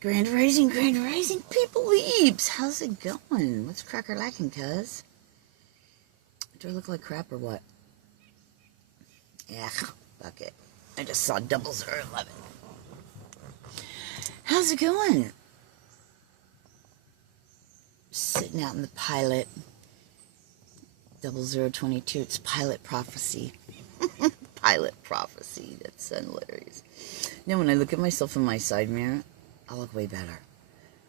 Grand Rising, people leaves. How's it going? What's cracker lacking, cuz? Do I look like crap or what? Yeah, fuck it. I just saw 0011. How's it going? Sitting out in the pilot. 0022. It's pilot prophecy. Pilot prophecy. That's hilarious. Now, when I look at myself in my side mirror, I look way better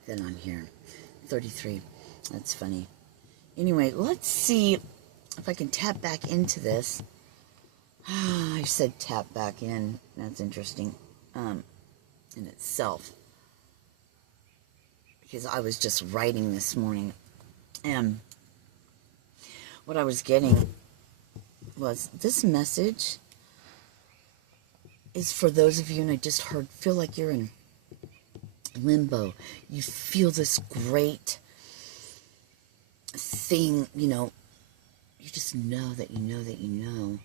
than on here. 33. That's funny. Anyway, let's see if I can tap back into this. I said tap back in. That's interesting in itself. Because I was just writing this morning. And what I was getting was this message is for those of you, and I just heard, feel like you're in limbo. You feel this great thing, you know, you just know that you know that you know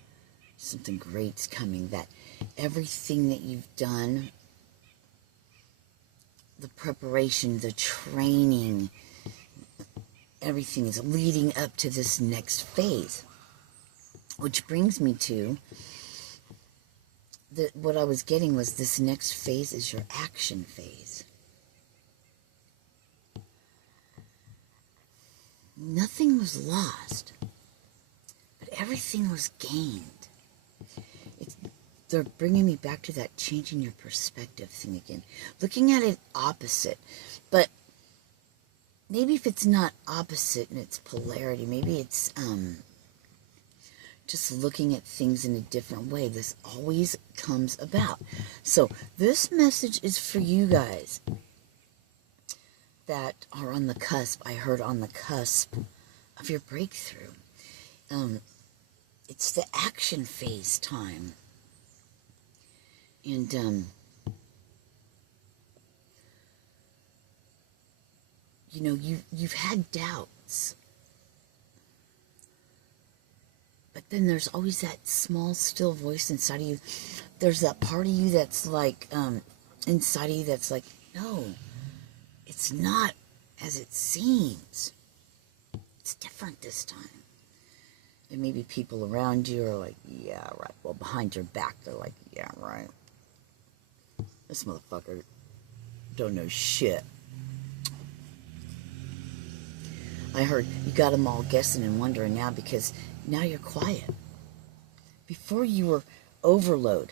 something great's coming, that everything that you've done, the preparation, the training, everything is leading up to this next phase. Which brings me to what I was getting was this next phase is your action phase. Nothing was lost, but everything was gained. They're bringing me back to that changing your perspective thing again. Looking at it opposite. But maybe if it's not opposite and it's polarity, maybe it's just looking at things in a different way. This always comes about. So this message is for you guys that are on the cusp. I heard on the cusp of your breakthrough. It's the action phase time. And you know, you've had doubts. But then there's always that small, still voice inside of you. There's that part of you that's like, inside of you that's like, no, it's not as it seems. It's different this time. And maybe people around you are like, yeah, right. Well, behind your back, they're like, yeah, right. This motherfucker don't know shit. I heard you got them all guessing and wondering now because now you're quiet. Before you were overload.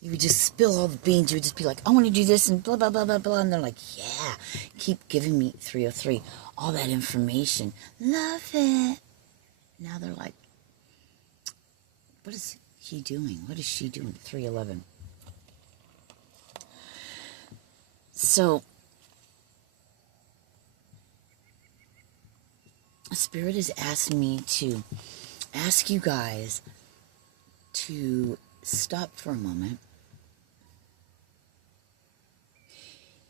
You would just spill all the beans. You would just be like, I want to do this and blah, blah, blah, blah, blah. And they're like, yeah, keep giving me 303. All that information. Love it. Now they're like, what is he doing? What is she doing? 311. So, Spirit has asked me to ask you guys to stop for a moment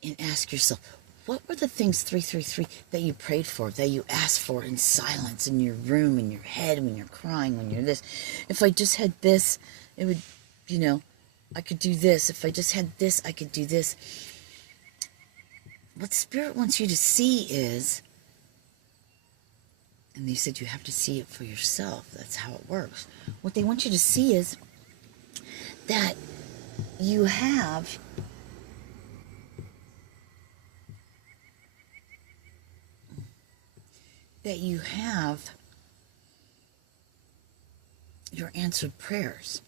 and ask yourself, what were the things 333 that you prayed for, that you asked for in silence, in your room, in your head, when you're crying, when you're this? If I just had this, it would, you know, I could do this. If I just had this, I could do this. What Spirit wants you to see is, and they said you have to see it for yourself. That's how it works. What they want you to see is that you have your answered prayers.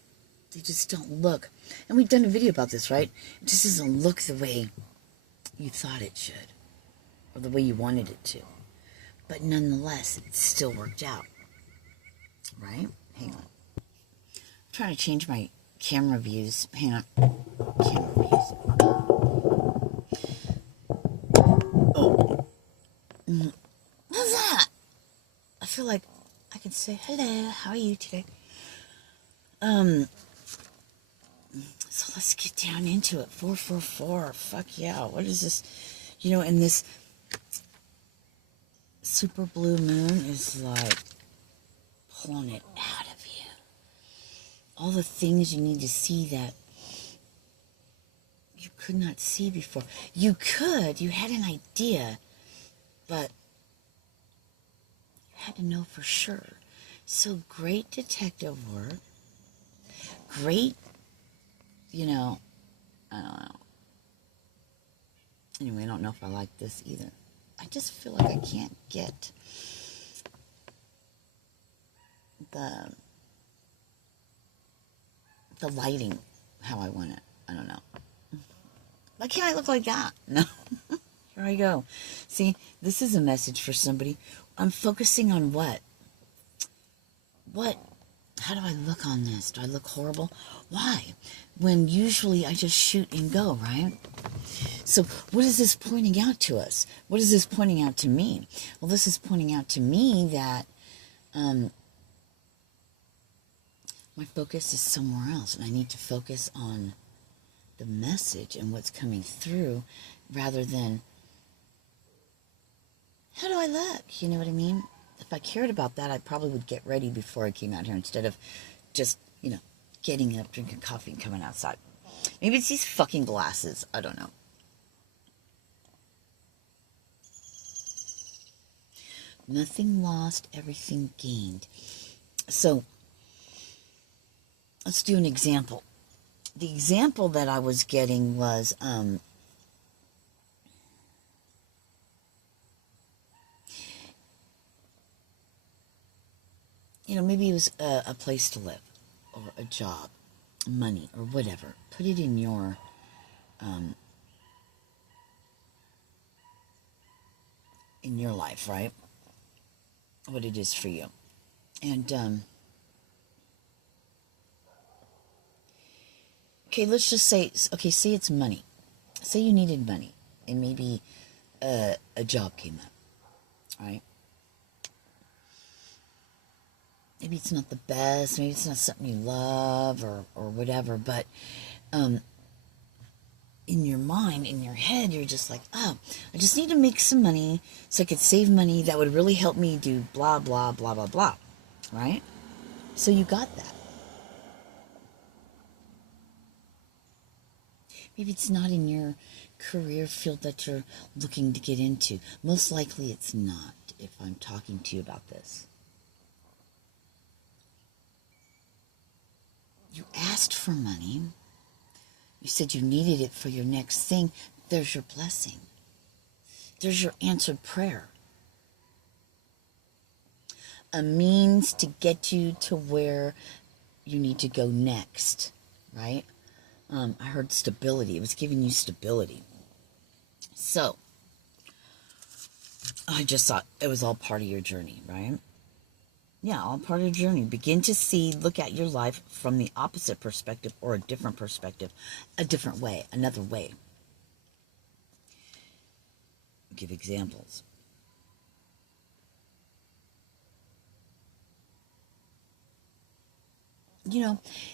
They just don't look. And we've done a video about this, right? It just doesn't look the way you thought it should, or the way you wanted it to. But nonetheless, it still worked out. Right? Hang on. I'm trying to change my camera views. Hang on. Camera views. Oh. What's that? I feel like I can say, hello, how are you today? So let's get down into it. 444. Fuck yeah. What is this? You know, and this super blue moon is like pulling it out of you. All the things you need to see that you could not see before. You had an idea, but you had to know for sure. So great detective work, great, I don't know. Anyway, I don't know if I like this either. I just feel like I can't get the lighting how I want it. I don't know. Why can't I look like that? No. Here I go. See, this is a message for somebody. I'm focusing on what? How do I look on this? Do I look horrible? Why? When usually I just shoot and go, right? So what is this pointing out to us? What is this pointing out to me? Well, this is pointing out to me that my focus is somewhere else, and I need to focus on the message and what's coming through rather than how do I look? You know what I mean? If I cared about that, I probably would get ready before I came out here instead of just, getting up, drinking coffee, and coming outside. Maybe it's these fucking glasses. I don't know. Nothing lost, everything gained. So, let's do an example. The example that I was getting was, maybe it was a place to live, or a job, money, or whatever. Put it in your, life, right? What it is for you. And, okay, let's just say it's money. Say you needed money, and maybe a job came up, right? Maybe it's not the best, maybe it's not something you love or whatever, but in your mind, in your head, you're just like, oh, I just need to make some money so I could save money that would really help me do blah, blah, blah, blah, blah, right? So you got that. Maybe it's not in your career field that you're looking to get into. Most likely it's not, if I'm talking to you about this. You asked for money. You said you needed it for your next thing. There's your blessing. There's your answered prayer. A means to get you to where you need to go next, right? I heard stability. It was giving you stability. So, I just thought it was all part of your journey, right? Yeah, all part of your journey. Begin to look at your life from the opposite perspective, or a different perspective, a different way, another way. Give examples.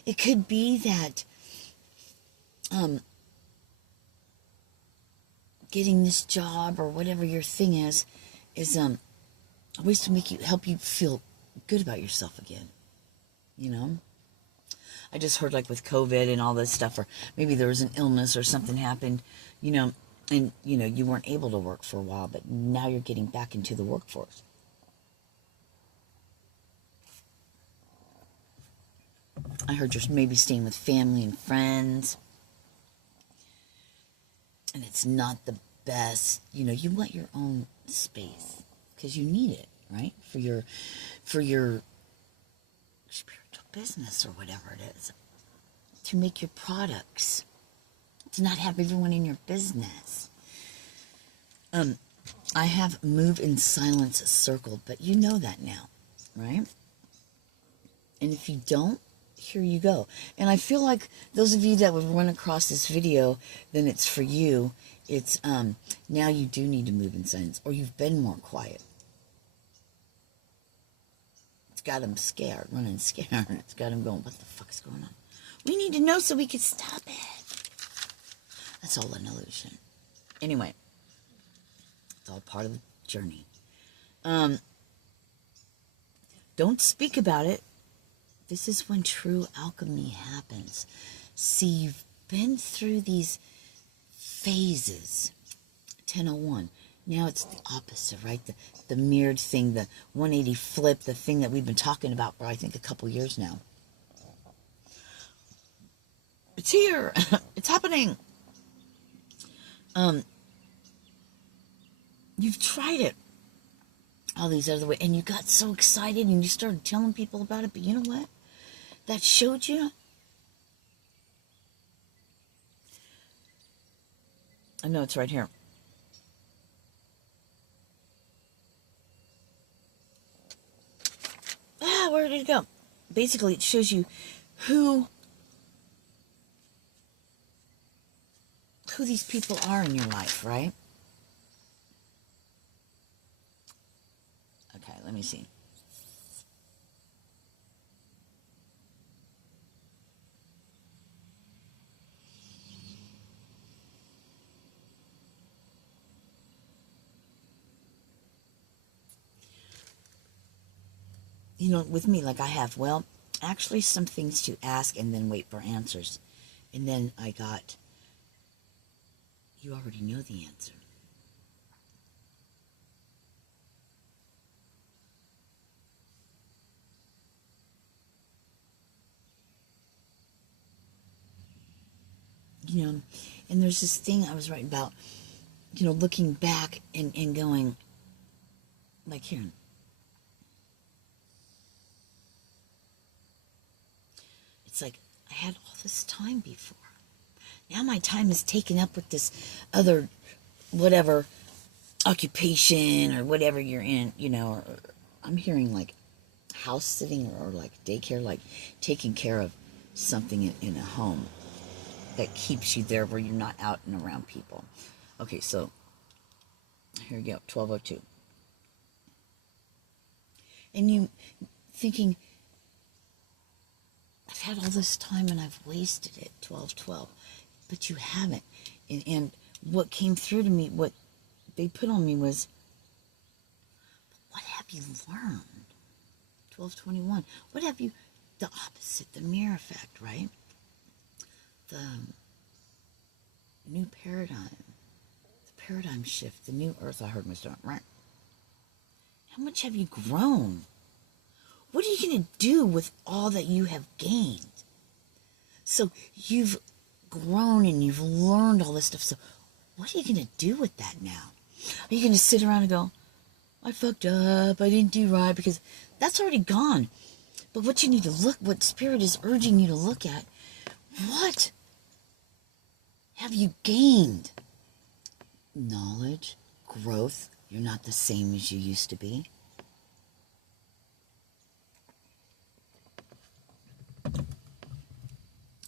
It could be that getting this job or whatever your thing is ways to help you feel good about yourself again. I just heard, like, with COVID and all this stuff, or maybe there was an illness or something happened, and you weren't able to work for a while, but now you're getting back into the workforce. I heard you're maybe staying with family and friends, and it's not the best. You want your own space because you need it, right? For your spiritual business or whatever it is, to make your products, to not have everyone in your business. I have move in silence circled, but you know that now, right? And if you don't, here you go. And I feel like those of you that would run across this video, then it's for you. It's now you do need to move in silence, or you've been more quiet. It's got them scared, running scared. It's got them going, what the fuck is going on? We need to know so we can stop it. That's all an illusion. Anyway, it's all part of the journey. Don't speak about it. This is when true alchemy happens. See, you've been through these phases. 10:01. Now it's the opposite, right? The mirrored thing, the 180 flip, the thing that we've been talking about for, I think, a couple years now. It's here. It's happening. You've tried it all these other ways, and you got so excited, and you started telling people about it, but you know what? That showed you. I know it's right here. Where did it go? Basically, it shows you who these people are in your life, right? Okay, let me see. You know, with me, like I have, well, actually some things to ask and then wait for answers. And then I got, you already know the answer. You know, and there's this thing I was writing about, you know, looking back and going, like here. It's like, I had all this time before. Now my time is taken up with this other, whatever, occupation or whatever you're in, you know. Or I'm hearing like house sitting or like daycare, like taking care of something in a home that keeps you there where you're not out and around people. Okay, so here we go, 12:02. And you thinking, I've had all this time and I've wasted it, 12:12. But you haven't. And what came through to me, what they put on me was, what have you learned? 12:21. What have you, the opposite, the mirror effect, right? The new paradigm, the paradigm shift, the new earth. I heard my start. How much have you grown? What are you going to do with all that you have gained? So you've grown and you've learned all this stuff. So what are you going to do with that now? Are you going to sit around and go, I fucked up, I didn't do right? Because that's already gone. But what you need to look, what Spirit is urging you to look at, what have you gained? Knowledge, growth. You're not the same as you used to be.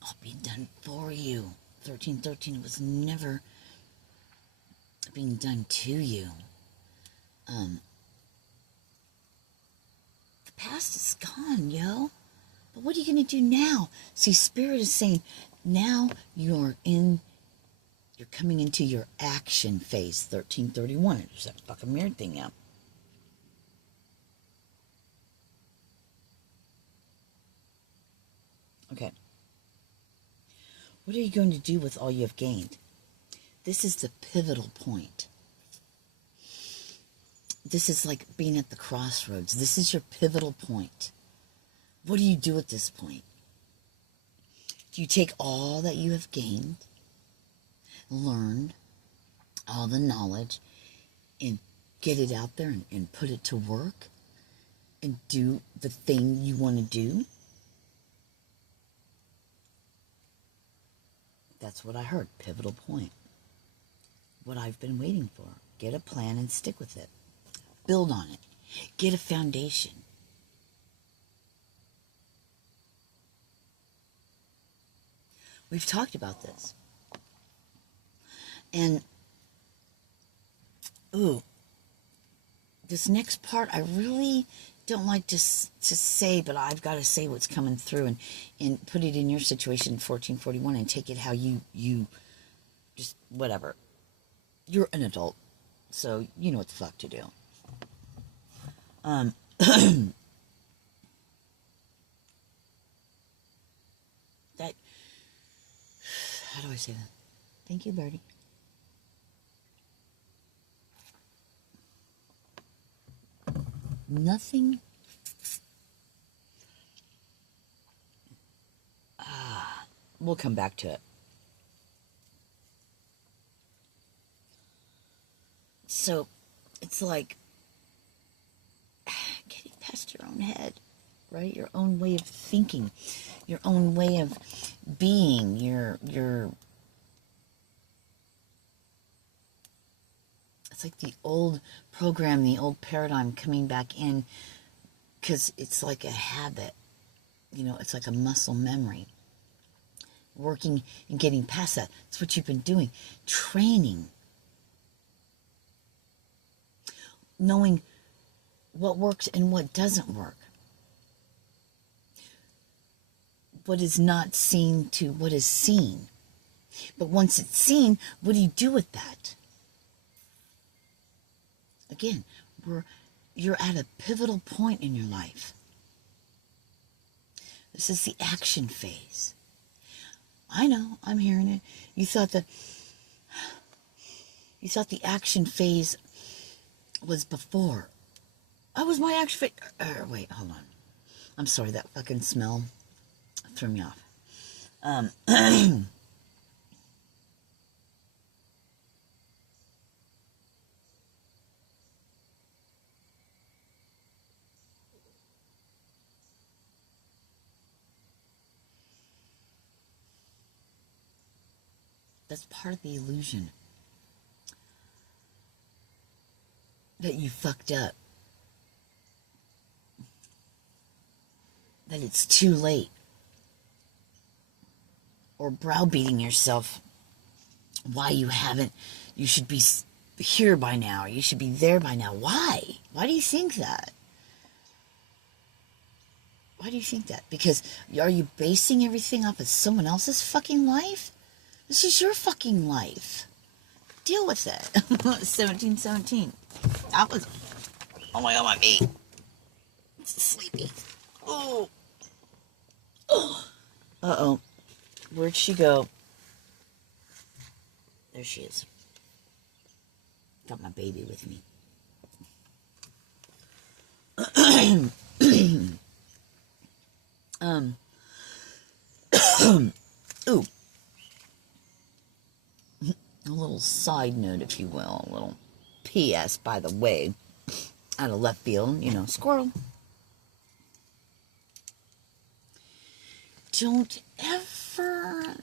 All being done for you. 13:13 was never being done to you. The past is gone, yo. But what are you going to do now? See, Spirit is saying, now you're coming into your action phase. 13:31. There's that fucking mirror thing now. Okay. What are you going to do with all you have gained? This is the pivotal point. This is like being at the crossroads. This is your pivotal point. What do you do at this point? Do you take all that you have gained, learned, all the knowledge, and get it out there and put it to work and do the thing you want to do? That's what I heard. Pivotal point. What I've been waiting for. Get a plan and stick with it. Build on it. Get a foundation. We've talked about this. And, this next part I really don't like to say, but I've got to say what's coming through and put it in your situation, 1441, and take it how you just, whatever. You're an adult, so you know what the fuck to do. That, how do I say that? Thank you, Birdie. Nothing. We'll come back to it. So, it's like getting past your own head, right? Your own way of thinking, your own way of being, your it's like the old program, the old paradigm coming back in, because it's like a habit, it's like a muscle memory. Working and getting past that. That's what you've been doing. Training. Knowing what works and what doesn't work. What is not seen to what is seen. But once it's seen, what do you do with that? Again, you're at a pivotal point in your life. This is the action phase. I know, I'm hearing it. You thought the action phase was before. Oh, was my action phase? Wait, hold on. I'm sorry, that fucking smell threw me off. That's part of the illusion. That you fucked up. That it's too late. Or browbeating yourself why you haven't. You should be here by now. Or you should be there by now. Why? Why do you think that? Why do you think that? Because are you basing everything off of someone else's fucking life? This is your fucking life. Deal with it. 1717. That was... Oh my god, my feet. It's sleepy. Oh. Uh-oh. Where'd she go? There she is. Got my baby with me. Ooh. A little side note, if you will. A little P.S., by the way. Out of left field, squirrel. Don't ever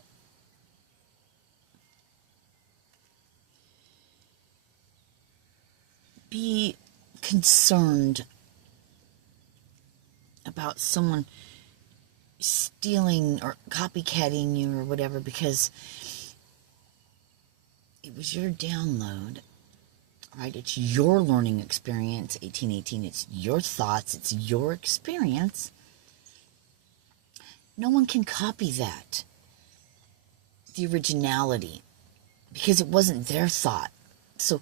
be concerned about someone stealing or copycatting you or whatever, because it was your download, right? It's your learning experience, 1818. It's your thoughts. It's your experience. No one can copy that, the originality, because it wasn't their thought. So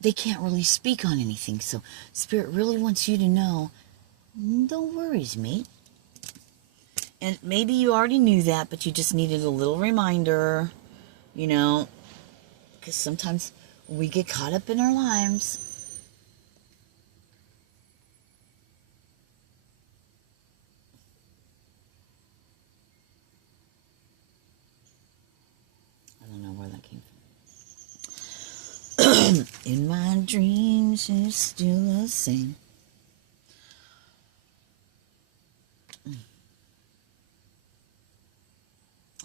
they can't really speak on anything. So Spirit really wants you to know, no worries, mate. And maybe you already knew that, but you just needed a little reminder, because sometimes we get caught up in our lives. I don't know where that came from. In my dreams, you're still the same.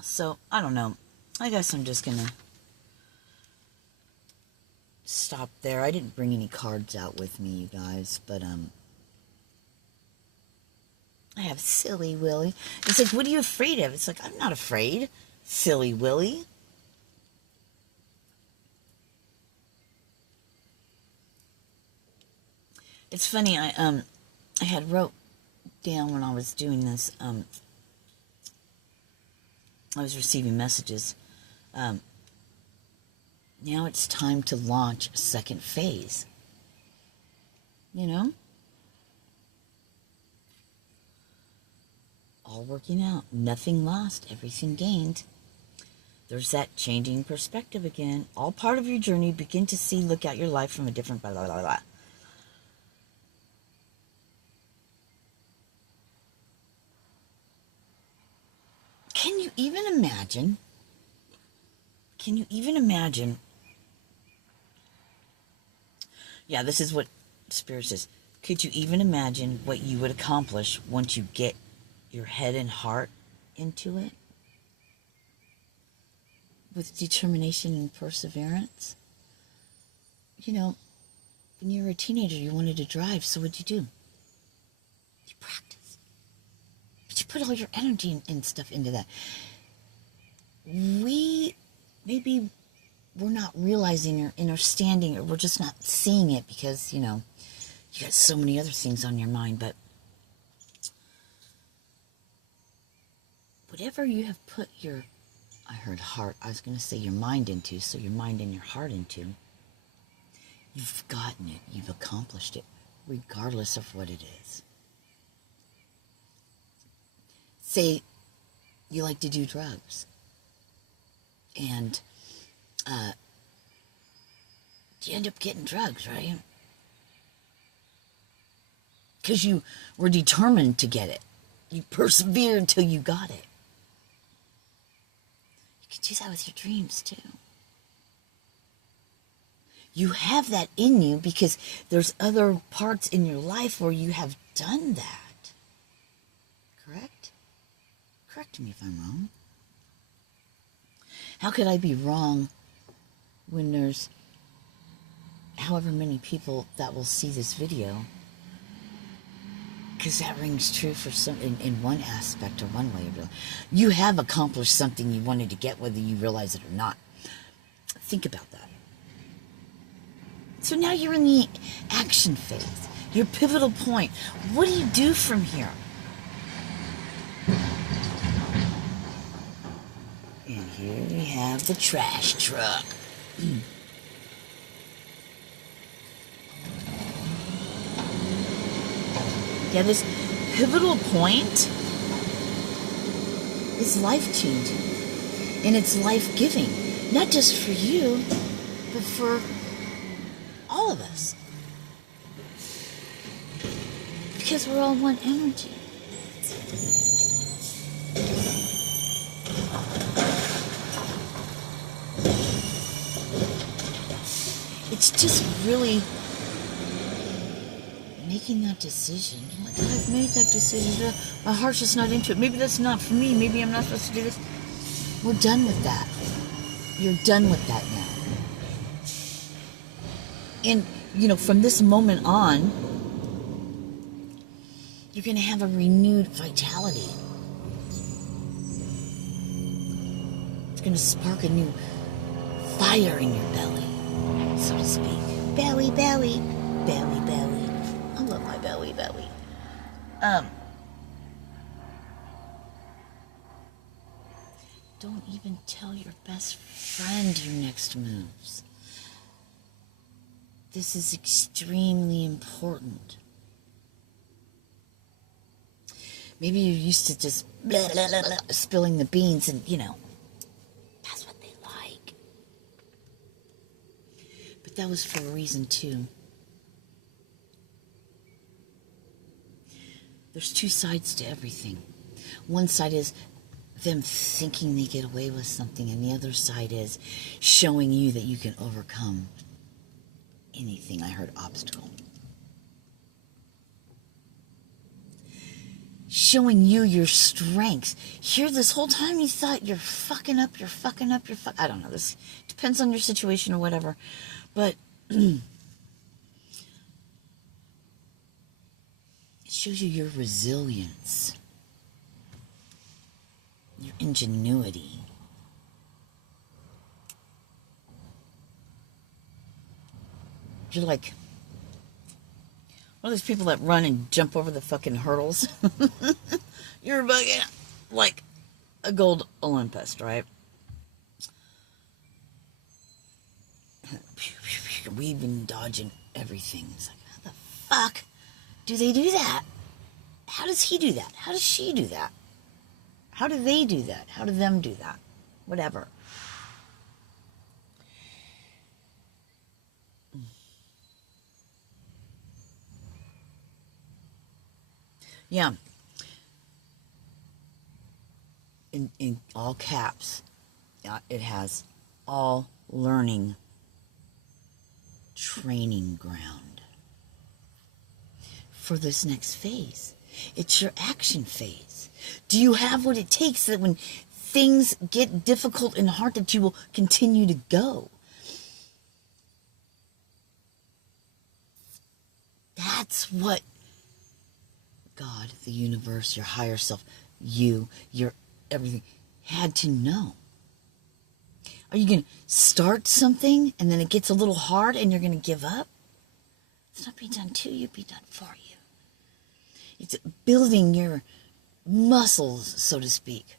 So, I don't know. I guess I'm just gonna stop there. I didn't bring any cards out with me, you guys, but I have Silly Willy. It's like, what are you afraid of? It's like, I'm not afraid, Silly Willy. It's funny, I had wrote down when I was doing this, I was receiving messages. Now it's time to launch a second phase. All working out. Nothing lost. Everything gained. There's that changing perspective again. All part of your journey. Begin to see, look at your life from a different blah, blah, blah, blah. imagine? Can you even imagine? Yeah, this is what Spirit says. Could you even imagine what you would accomplish once you get your head and heart into it? With determination and perseverance? You know, when you were a teenager, you wanted to drive, so what'd you do? You practiced. But you put all your energy and stuff into that. Maybe we're not realizing or understanding, or we're just not seeing it because, you know, you got so many other things on your mind, but whatever you have put your, I heard heart, I was going to say your mind into, so your mind and your heart into, you've gotten it, you've accomplished it, regardless of what it is. Say you like to do drugs, and you end up getting drugs, right? Because you were determined to get it. You persevered until you got it. You could do that with your dreams, too. You have that in you because there's other parts in your life where you have done that. Correct? Correct me if I'm wrong. How could I be wrong when there's however many people that will see this video? Because that rings true for some in one aspect or one way of it. You have accomplished something you wanted to get, whether you realize it or not. Think about that. So now you're in the action phase, your pivotal point. What do you do from here? And here we have the trash truck. Yeah, this pivotal point is life-changing, and it's life-giving, not just for you, but for all of us, because we're all one energy. It's just really making that decision. Like, I've made that decision. My heart's just not into it. Maybe that's not for me. Maybe I'm not supposed to do this. We're done with that. You're done with that now. And, you know, from this moment on, you're going to have a renewed vitality. It's going to spark a new fire in your belly, so to speak. Belly, belly, belly, belly. I love my belly, belly. Don't even tell your best friend your next moves. This is extremely important. Maybe you're used to just blah, blah, blah, blah, spilling the beans, and, you know, that's what they like. But that was for a reason, too. There's two sides to everything. One side is them thinking they get away with something, and the other side is showing you that you can overcome anything. I heard obstacle. Showing you your strengths. Here, this whole time you thought you're fucking up, I don't know, this depends on your situation or whatever, but it shows you your resilience, your ingenuity. You're like one of those people that run and jump over the fucking hurdles. You're fucking like a gold Olympus, right? Weaving, dodging everything. It's like, how the fuck do they do that? How does he do that? How does she do that? How do they do that? How do them do that? Whatever. Yeah. And in all caps, it has all learning training ground for this next phase. It's your action phase. Do you have what it takes that when things get difficult and hard that you will continue to go? That's what God, the universe, your higher self, you, your everything had to know. Are you going to start something and then it gets a little hard and you're going to give up? It's not being done to you, be done for you. It's building your muscles, so to speak.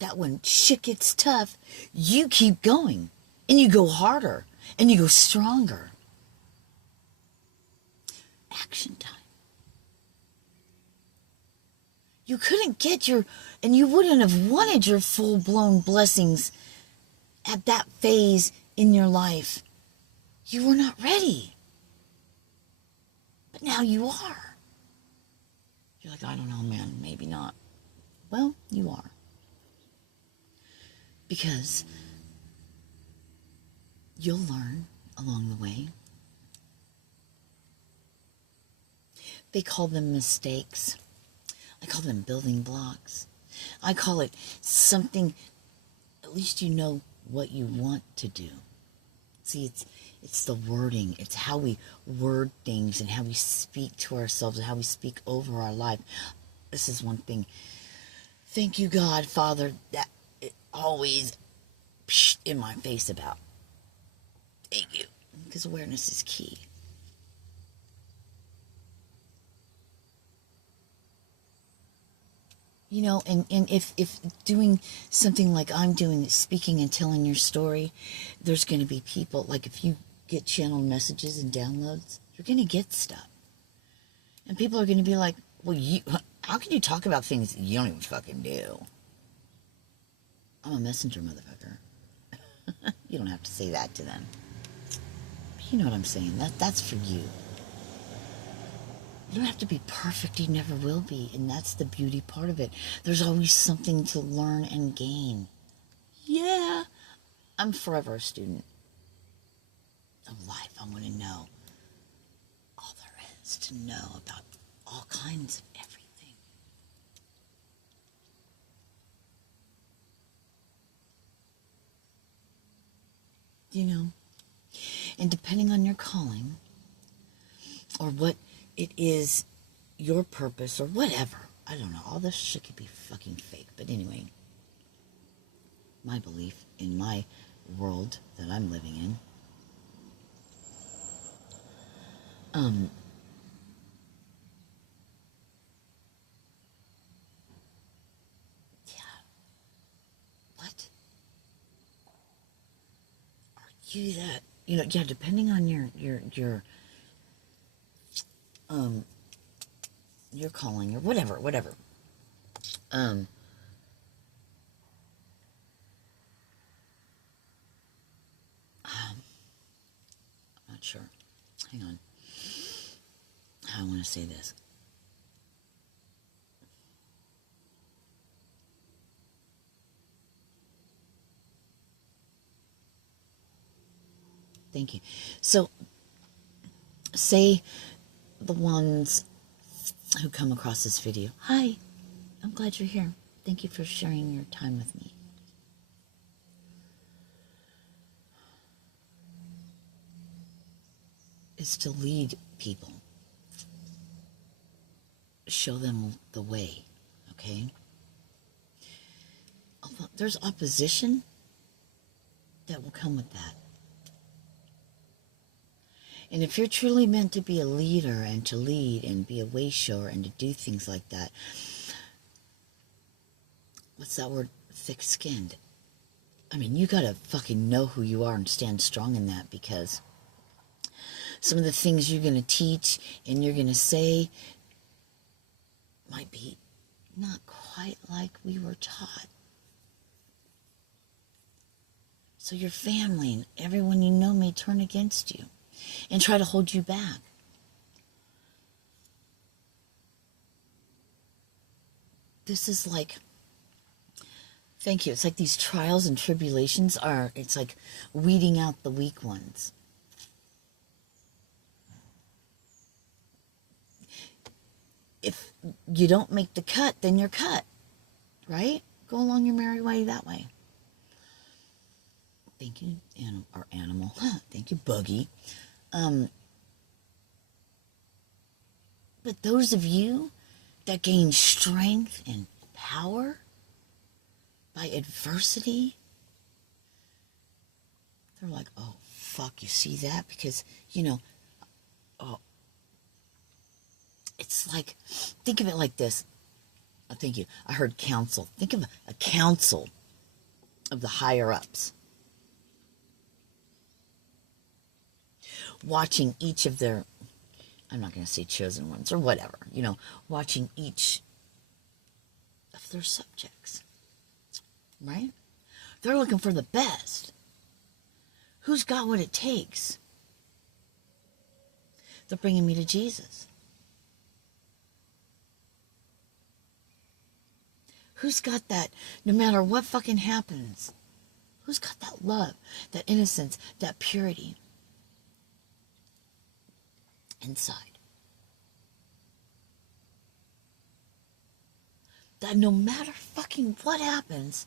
That when shit gets tough, you keep going and you go harder and you go stronger. Action time. You couldn't get and you wouldn't have wanted your full-blown blessings at that phase in your life. You were not ready. But now you are. You're like, I don't know, man, maybe not. Well, you are. Because you'll learn along the way. They call them mistakes. I call them building blocks. I call it something, at least you know what you want to do. See, it's the wording. It's how we word things and how we speak to ourselves and how we speak over our life. This is one thing. Thank you, God, Father, that it always in my face about. Thank you. Because awareness is key. You know, and if doing something like I'm doing, speaking and telling your story, there's going to be people, like if you get channel messages and downloads, you're going to get stuff. And people are going to be like, well, how can you talk about things that you don't even fucking do? I'm a messenger, motherfucker. You don't have to say that to them. But you know what I'm saying. That's for you. You don't have to be perfect. You never will be. And that's the beauty part of it. There's always something to learn and gain. Yeah. I'm forever a student of life. I want to know all there is to know about all kinds of everything. You know? And depending on your calling, or what it is, your purpose, or whatever. I don't know. All this shit could be fucking fake. But anyway, my belief in my world that I'm living in, yeah. What? Are you that, you know, yeah, depending on your calling or whatever. I'm not sure. Hang on. How I want to say this. Thank you. So, say the ones who come across this video. Hi, I'm glad you're here. Thank you for sharing your time with me. Is to lead people. Show them the way, okay? Although there's opposition that will come with that. And if you're truly meant to be a leader and to lead and be a way shower and to do things like that, what's that word? Thick-skinned. I mean, you gotta fucking know who you are and stand strong in that, because some of the things you're gonna teach and you're gonna say might be not quite like we were taught. So your family and everyone you know may turn against you and try to hold you back. this is like, thank you. It's like these trials and tribulations are, it's like weeding out the weak ones. If you don't make the cut, then you're cut, right? Go along your merry way that way. Thank you, animal. Thank you, Buggy. But those of you that gain strength and power by adversity, they're like, oh, fuck, you see that? Because, oh, it's like, think of it like this. Oh, thank you. I heard council. Think of a council of the higher ups, watching each of their, I'm not going to say chosen ones or whatever, watching each of their subjects, right? They're looking for the best. Who's got what it takes? They're bringing me to Jesus. Who's got that, no matter what fucking happens? Who's got that love, that innocence, that purity inside? That no matter fucking what happens,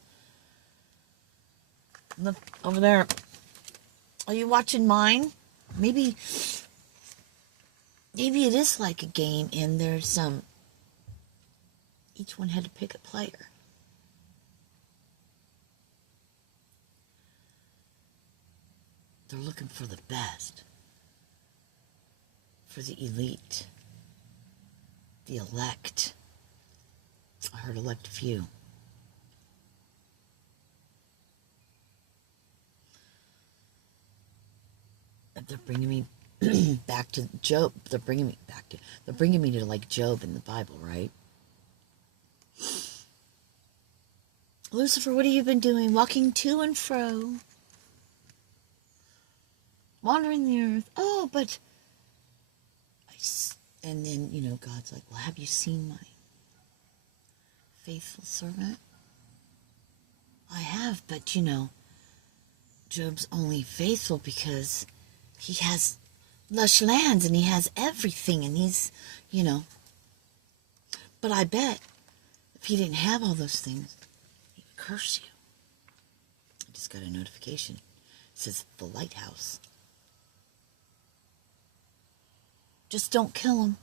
look over there. Are you watching mine? Maybe it is like a game and there's each one had to pick a player. They're looking for the best, for the elite, the elect. I heard elect few. They're bringing me back to Job. They're bringing me to like Job in the Bible, right? Lucifer, what have you been doing? Walking to and fro. Wandering the earth. Oh, but... And then, God's like, well, have you seen my faithful servant? I have, but, Job's only faithful because he has lush lands and he has everything and he's, But I bet if he didn't have all those things, he'd curse you. I just got a notification. It says the lighthouse. Just don't kill him.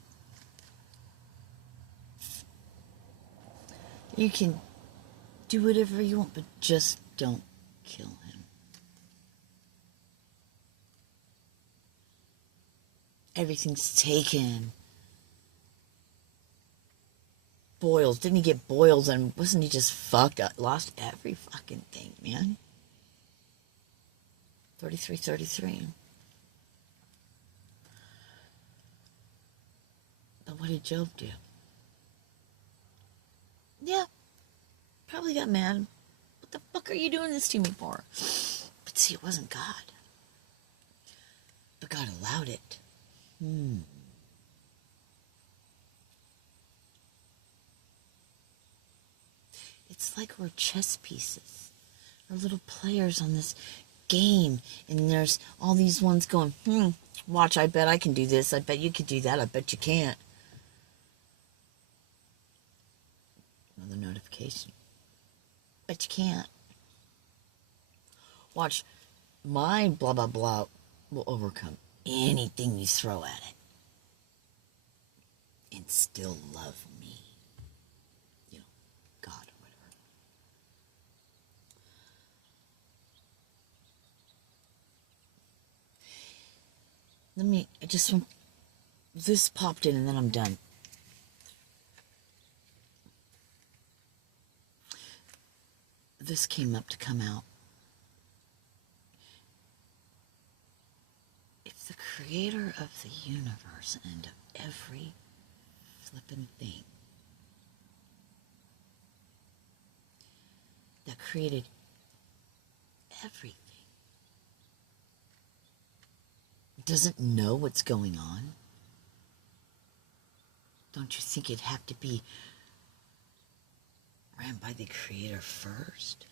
You can do whatever you want, but just don't kill him. Everything's taken. Boils. Didn't he get boils and wasn't he just fucked up? Lost every fucking thing, man. 33. But what did Job do? Yeah, probably got mad. What the fuck are you doing this to me for? But see, it wasn't God. But God allowed it. It's like we're chess pieces. We're little players on this game. And there's all these ones going, watch, I bet I can do this. I bet you could do that. I bet you can't. Another notification. Bet you can't. Watch, my blah, blah, blah will overcome anything you throw at it. And still love me. God or whatever. This popped in and then I'm done. This came up to come out. If the creator of the universe and of every flippin' thing that created everything doesn't know what's going on, don't you think it'd have to be ran by the Creator first.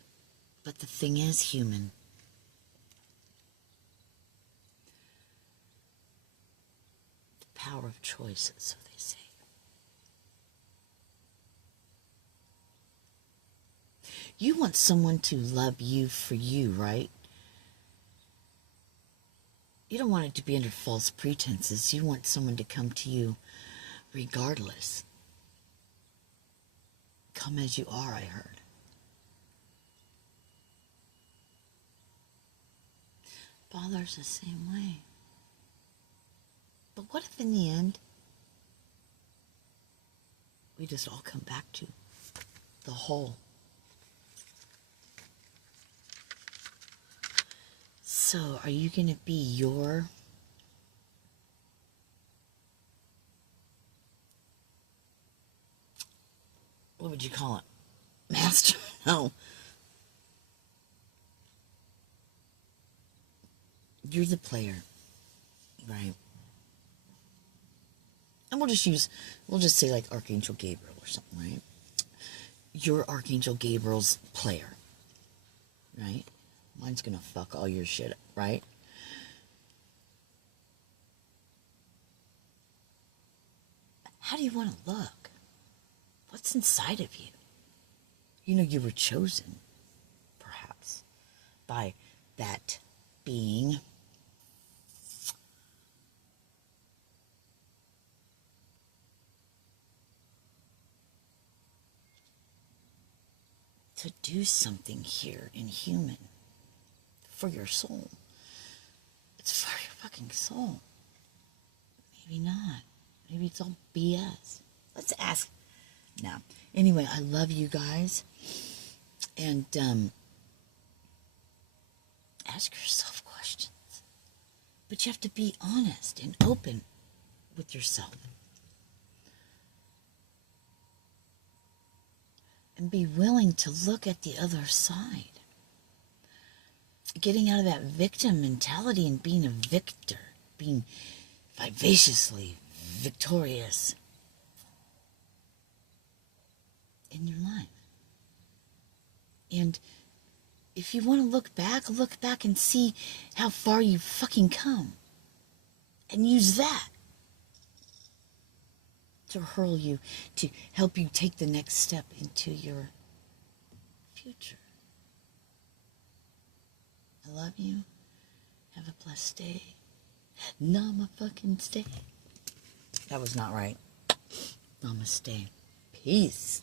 But the thing is, human, the power of choice, so they say. You want someone to love you for you, right? You don't want it to be under false pretenses. You want someone to come to you regardless. Come as you are, I heard. Father's the same way. But what if in the end, we just all come back to the whole? So, are you going to be your what would you call it? Master? No. You're the player, right? And we'll just say like Archangel Gabriel or something, right? You're Archangel Gabriel's player, right? Mine's gonna fuck all your shit up, right? How do you want to look? What's inside of you? You know, you were chosen, perhaps, by that being. To do something here in human. For your soul. It's for your fucking soul. Maybe not. Maybe it's all BS. Let's ask. Now, anyway, I love you guys. And ask yourself questions. But you have to be honest and open with yourself. And be willing to look at the other side. Getting out of that victim mentality and being a victor. Being vivaciously victorious in your life. And if you want to look back and see how far you've fucking come. And use that to hurl you, to help you take the next step into your future. I love you. Have a blessed day. Namaste. That was not right. Namaste. Peace.